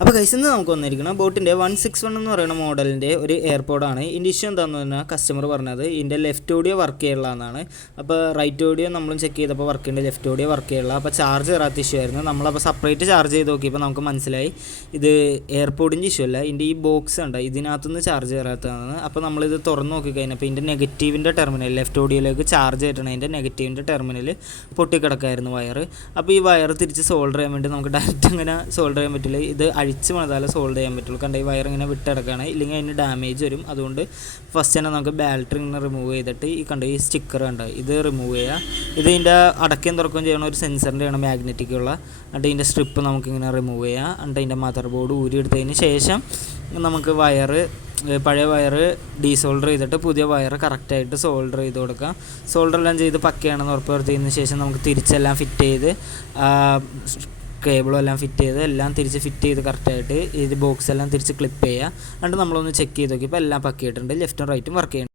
അപ്പോൾ ഗൈസ് ഇന്ന് നമുക്ക് വന്നിരിക്കണം ബോട്ടിൻ്റെ 161 എന്ന് പറയുന്ന മോഡലിൻ്റെ ഒരു എയർപോഡാണ്. ഇതിൻ്റെ ഇഷ്യൂ എന്താണെന്ന് പറഞ്ഞാൽ കസ്റ്റമർ പറഞ്ഞത് ഇതിൻ്റെ ലെഫ്റ്റ് ഓഡിയോ വർക്ക് ചെയ്യണമെന്നാണ്. അപ്പോൾ റൈറ്റ് ഓഡിയോ നമ്മളും ചെക്ക് ചെയ്തപ്പോൾ വർക്ക് ചെയ്യുന്നുണ്ട്, ലെഫ്റ്റ് ഓഡിയോ വർക്ക് ചെയ്യില്ല. അപ്പോൾ ചാർജ് കയറാത്ത ഇഷ്യൂ ആയിരുന്നു. നമ്മളപ്പോൾ സെപ്പറേറ്റ് ചാർജ് ചെയ്ത് നോക്കിയപ്പോൾ നമുക്ക് മനസ്സിലായി ഇത് എയർപോഡിൻ്റെ ഇഷ്യൂ അല്ല, ഇതിൻ്റെ ഈ ബോക്സ് ഉണ്ട് ഇതിനകത്തുനിന്ന് ചാർജ് കയറാത്തതാണ്. അപ്പോൾ നമ്മളിത് തുറന്ന് നോക്കിക്കഴിഞ്ഞപ്പോൾ ഇതിൻ്റെ നെഗറ്റീവിൻ്റെ ടെർമിനൽ ലെഫ്റ്റ് ഓഡിയോയിലേക്ക് ചാർജ് ചെയ്തിട്ടുണ്ട്, അതിൻ്റെ നെഗറ്റീവിൻ്റെ ടെർമിനൽ പൊട്ടിക്കിടക്കായിരുന്നു വയർ. അപ്പോൾ ഈ വയർ തിരിച്ച് സോൾഡർ ചെയ്യാൻ വേണ്ടി നമുക്ക് ഡയറക്റ്റ് അങ്ങനെ സോൾഡർ ചെയ്യാൻ പറ്റില്ല, ഇത് അഴിച്ച് മണതാലേ സോൾവ് ചെയ്യാൻ പറ്റുള്ളൂ. കണ്ട ഈ വയർ ഇങ്ങനെ വിട്ടെടുക്കുകയാണ്, ഇല്ലെങ്കിൽ അതിന് ഡാമേജ് വരും. അതുകൊണ്ട് ഫസ്റ്റ് തന്നെ നമുക്ക് ബാറ്ററി ഇങ്ങനെ റിമൂവ് ചെയ്തിട്ട് ഈ കണ്ട ഈ സ്റ്റിക്കർ കണ്ട ഇത് റിമൂവ് ചെയ്യുക. ഇത് ഇതിൻ്റെ അടക്കുകയും തുറക്കുകയും ചെയ്യണ ഒരു സെൻസറിൻ്റെ ആണ് മാഗ്നറ്റിക്കുള്ള. എന്നിട്ട് ഇതിൻ്റെ സ്ട്രിപ്പ് നമുക്കിങ്ങനെ റിമൂവ് ചെയ്യാം. എന്നിട്ട് ഇതിൻ്റെ മദർ ബോർഡ് ഊരിയെടുത്തതിന് ശേഷം നമുക്ക് പഴയ വയർ ഡീസോൾഡർ ചെയ്തിട്ട് പുതിയ വയർ കറക്റ്റായിട്ട് സോൾഡർ ചെയ്ത് കൊടുക്കാം. സോൾഡറെല്ലാം ചെയ്ത് പക്കയാണെന്ന് ഉറപ്പ് വരുത്തിയതിന് ശേഷം നമുക്ക് തിരിച്ചെല്ലാം ഫിറ്റ് ചെയ്ത് കേബിളും എല്ലാം ഫിറ്റ് ചെയ്ത് എല്ലാം തിരിച്ച് ഫിറ്റ് ചെയ്ത് കറക്റ്റായിട്ട് ഇത് ബോക്സ് എല്ലാം തിരിച്ച് ക്ലിപ്പ് ചെയ്യുക. എന്നിട്ട് നമ്മളൊന്ന് ചെക്ക് ചെയ്ത് നോക്കിയപ്പോൾ എല്ലാം പക്കിയിട്ടുണ്ട്, ലെഫ്റ്റും റൈറ്റും വർക്ക് ചെയ്യുന്നുണ്ട്.